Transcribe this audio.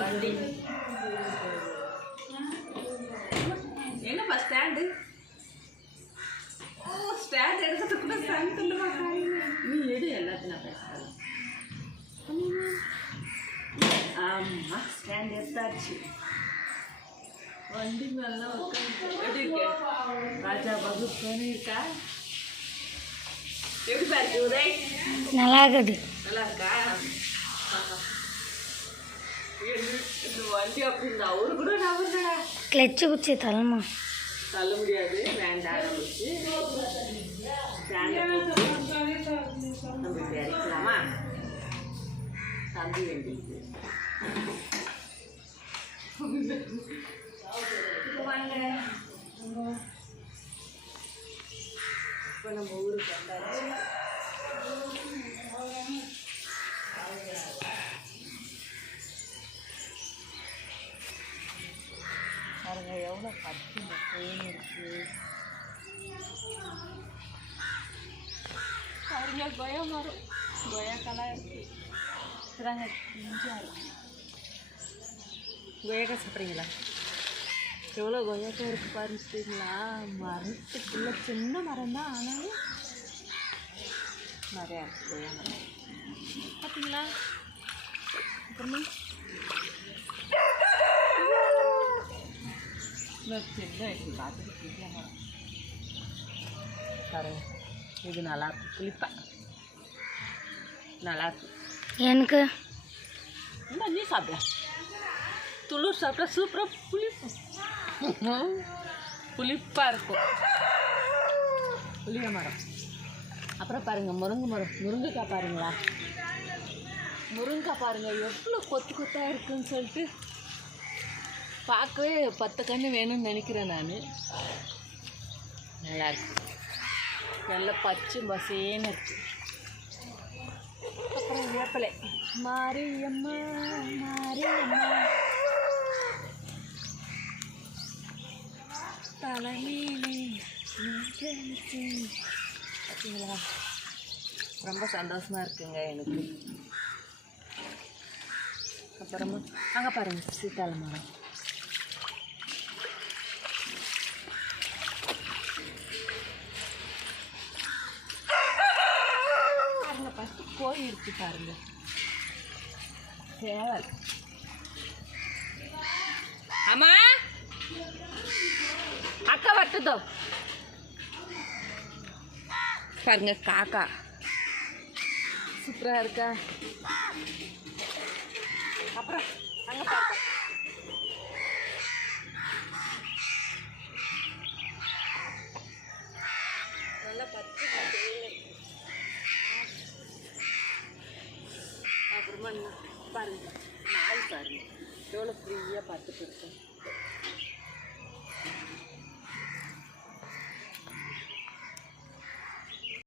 வண்டி என்னப்பா stand? Stand எடுக்கிறதுக்குள்ள stand சொல்லுவா. நீ எடு, எல்லாத்தையும் நான் பேசுகிறேன். ஆமாம், ஸ்டாண்ட் எடுத்தாச்சு. வண்டி மேலாம் எப்படி இருக்கேன்? ராஜா பாபு பண்ணியிருக்கா? எப்படி பாருக்கு உதய்? நல்லா இருக்குது. நல்லா இருக்கா? இந்த வண்டி அப்படின்னு அவரு கூட நவர்றா. கிளச்சு குச்சி தள்ளுமா? தள்ள முடியாது, வேண்டாம். ஆரம்பிச்சு நம்ம இப்படி அடிக்கலாமா? தம்பி வண்டி இப்போ நம்ம ஊருக்கு வந்தாச்சு. பாருங்க எவ்வளோ பச்சை இந்த ட்ரெயின் இருக்குது. பாருங்க கொய்யா மரம், கொய்யாக்காலாம் இருக்குது. இருக்கிறாங்க இஞ்சியாக இருக்கு. கொய்யாக்காய் சாப்பிட்றீங்களா? எவ்வளோ கொய்யாக்காய் இருக்குது பாருங்களா. மரத்துக்குள்ளே சின்ன மரம் தான், ஆனாலும் நிறையா இருக்குது கொய்யா மரம். பார்த்தீங்களா? அப்புறமா சின்ன வயசு பார்த்துட்டு பாருங்க, இது நல்லாயிருக்கு. புளிப்பா நல்லாயிருக்கு. எனக்கு இந்த நீ சாப்பிட துளூர் சாப்பிட்டா சூப்பராக புளிப்பாக இருக்கும். புளிய மரம். அப்புறம் பாருங்கள் முருங்கை மரம், முருங்கைக்காய் பாருங்களா. முருங்கைக்காய் பாருங்கள் எவ்வளோ கொத்து கொத்தாக இருக்குன்னு சொல்லிட்டு பார்க்கவே 10 கன்று வேணும்னு நினைக்கிறேன் நான். நல்லாயிருக்கு, நல்லா பச்சை பசேன்னு இருக்கு. அப்புறம் வேப்பிலை, மாரியம்மா மாரியம்மா தலைமீனே. பார்த்தீங்களா, ரொம்ப சந்தோஷமாக இருக்குங்க எனக்கு. அப்புறமா அங்கே பாருங்கள் சீத்தாள மரம். ஃபஸ்ட்டு கோழி இருக்கு பாருங்க, சேவல். ஆமா அக்கா வட்டுதோ பாருங்க, காக்கா சூப்பராக இருக்கா. அப்புறம் அங்கே பாருங்க நல்லா பச்சை. அப்புறமா பாருங்க நாய் பாருங்க எவ்வளோ ஃப்ரீயாக பார்த்துட்டு இருக்கேன்.